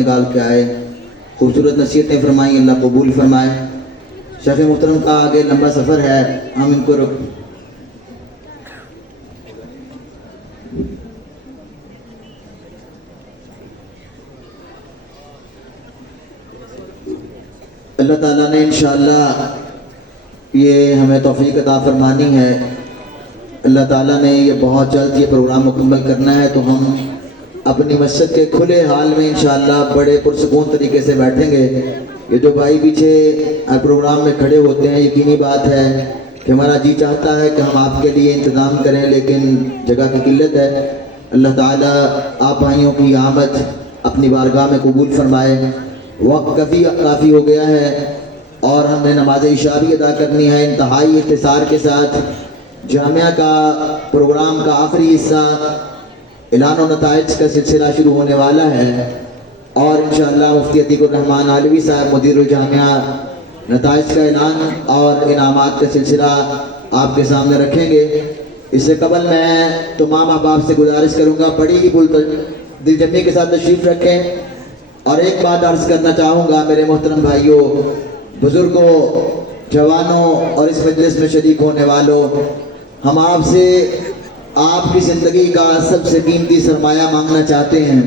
निकाल के आए, खूबसूरत नसीहतें फरमाई, अल्लाह कबूल फरमाए। शेख मुहतरम का आगे लंबा सफ़र है, हम इनको अल्लाह ताला ने इंशाअल्लाह ये हमें तौफीक अता फरमानी है। अल्लाह ताला ने ये बहुत जल्द ये प्रोग्राम मुकम्मल करना है, तो हम अपनी मस्जिद के खुले हाल में इंशाअल्लाह बड़े पुरसकून तरीके से बैठेंगे। ये जो भाई पीछे प्रोग्राम में खड़े होते हैं, यकीनी बात है कि हमारा जी चाहता है कि हम आपके लिए इंतज़ाम करें, लेकिन जगह की किल्लत है। अल्लाह ताला आप भाइयों की आमद अपनी बारगाह में कबूल फरमाए। वक्त काफ़ी हो गया है और हमने नमाज इशा भी अदा करनी है। इंतहाई इख्तिसार के साथ जामिया का प्रोग्राम का आखिरी हिस्सा ऐलान और नताइज का सिलसिला शुरू होने वाला है और इंशाअल्लाह मुफ्ती अतीकुर रहमान आलवी साहब मुदीरुल जामिया नताइज का ऐलान और इनामात का सिलसिला आपके सामने रखेंगे। इससे कबल मैं तमाम अहबाब से गुजारिश करूँगा बड़ी ही दिलजमी के साथ तशरीफ़ रखें। और एक बात अर्ज़ करना चाहूँगा मेरे मोहतरम भाइयों, बुज़ुर्गों, जवानों और इस मजलिस में शरीक होने वालों, हम आपसे आपकी ज़िंदगी का सबसे कीमती सरमाया मांगना चाहते हैं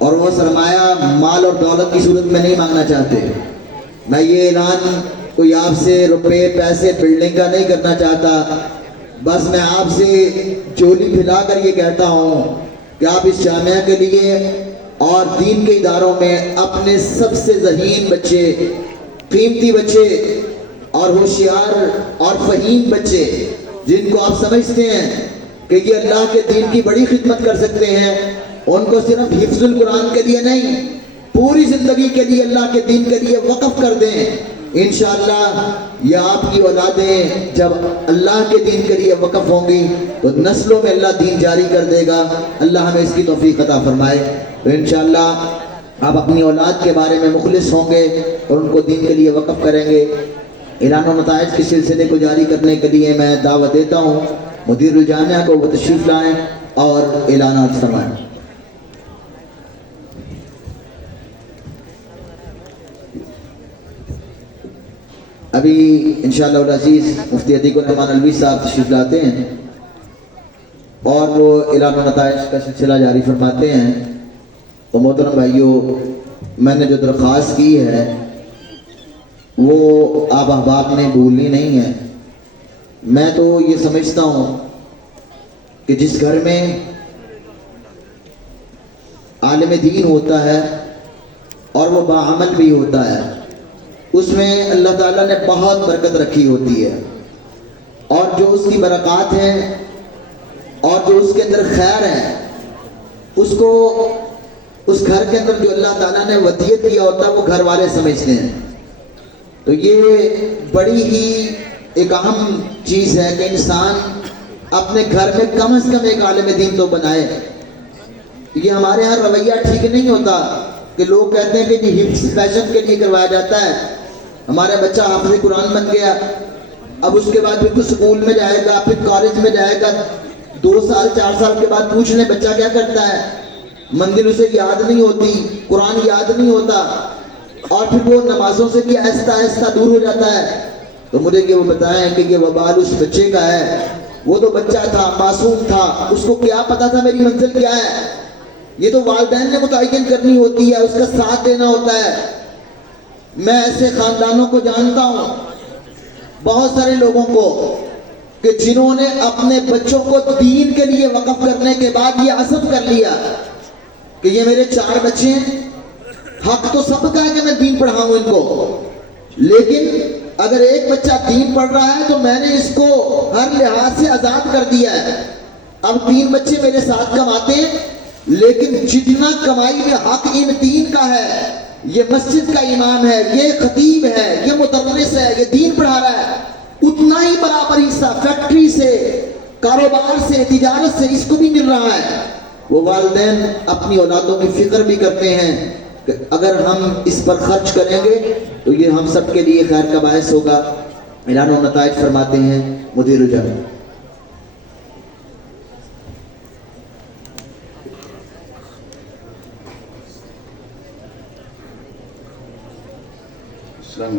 और वो सरमाया माल और दौलत की सूरत में नहीं मांगना चाहते। मैं ये ऐलान कोई आपसे रुपए पैसे बिल्डिंग का नहीं करना चाहता, बस मैं आपसे चोली फैलाकर ये कहता हूँ कि आप इस जामिया के लिए और दीन के इदारों में अपने सबसे ज़हीन बच्चे, कीमती बच्चे और होशियार और फ़हीम बच्चे, जिनको आप समझते हैं कि ये अल्लाह के दीन की बड़ी खिदमत कर सकते हैं, उनको सिर्फ हिफ्ज़ुल कुरान के लिए नहीं, पूरी ज़िंदगी के लिए अल्लाह के दीन के लिए वक़्फ़ कर दें। इंशाअल्लाह ये आपकी औलादें जब अल्लाह के दीन के लिए वक़्फ़ होंगी तो नस्लों में अल्लाह दीन जारी कर देगा। अल्लाह हमें इसकी तौफीक अता फरमाए। तो इंशाअल्लाह आप अपनी औलाद के बारे में मुखलिस होंगे और उनको दीन के लिए वक़्फ़ करेंगे। ऐलान और नताइज के सिलसिले को जारी करने के लिए मैं दावत देता हूँ मुदीरुल जामिया को, वो तशरीफ़ लाएँ और ऐलानात फरमाएँ। अभी इंशाअल्लाह अज़ीज़ मुफ्ती अतीकुर रहमान अलवी साहब तशरीफ़ लाते हैं और वो ऐलान और नताइज का सिलसिला जारी फरमाते हैं। तो मोहतरम भाइयों, मैंने जो दरख्वास्त की है वो आप अहबाब ने भूलनी नहीं है। मैं तो ये समझता हूँ कि जिस घर में आलिम दीन होता है और वो बाअमल भी होता है, उसमें अल्लाह ताला ने बहुत बरकत रखी होती है और जो उसकी बरक़ात हैं और जो उसके अंदर खैर है, उसको उस घर के अंदर जो अल्लाह ताला ने वसीयत किया होता है वो घर वाले समझते हैं। तो ये बड़ी ही एक अहम चीज़ है कि इंसान अपने घर में कम से कम एक आलिम दीन तो बनाए। ये हमारे यहाँ रवैया ठीक नहीं होता कि लोग कहते हैं कि हिफ्ज़ फैशन के लिए करवाया जाता है। हमारा बच्चा हाफ़िज़ कुरान बन गया, अब उसके बाद फिर कुछ स्कूल में जाएगा, फिर कॉलेज में जाएगा, 2 साल 4 साल के बाद पूछ लें बच्चा क्या करता है, मंजिल उसे याद नहीं होती, कुरान याद नहीं होता और फिर वो नमाजों से भी आहिस्ता आहिस्ता दूर हो जाता है। तो मुझे कि वो बताएं कि ये वबाल उस बच्चे का है। वो तो बच्चा था, मासूम था, उसको क्या पता था मेरी मंजिल क्या है। ये तो वालिदैन ने मुतय्यन करनी होती है, उसका साथ देना होता है। मैं ऐसे ख़ानदानों को जानता हूँ, बहुत सारे लोगों को, कि जिन्होंने अपने बच्चों को दीन के लिए वक़्फ़ करने के बाद ये अज़्म कर लिया कि ये मेरे 4 बच्चे हैं, हक तो सबका है कि मैं दीन पढ़ाऊँ इनको, लेकिन अगर एक बच्चा दीन पढ़ रहा है तो मैंने इसको हर लिहाज से आज़ाद कर दिया है। अब 3 बच्चे मेरे साथ कमाते हैं, लेकिन जितना कमाई में हक इन 3 का है, ये मस्जिद का इमाम है, ये खतीब है, ये मुदर्रिस है, ये दीन पढ़ा रहा है, उतना ही बराबर हिस्सा फैक्ट्री से, कारोबार से, तिजारत से इसको भी मिल रहा है। वो वालिदैन अपनी औलादों की फिक्र भी करते हैं कि अगर हम इस पर खर्च करेंगे तो ये हम सब के लिए खैर का बायस होगा। ऐलान और नताइज फरमाते हैं मुदीरुल जामिया। السلام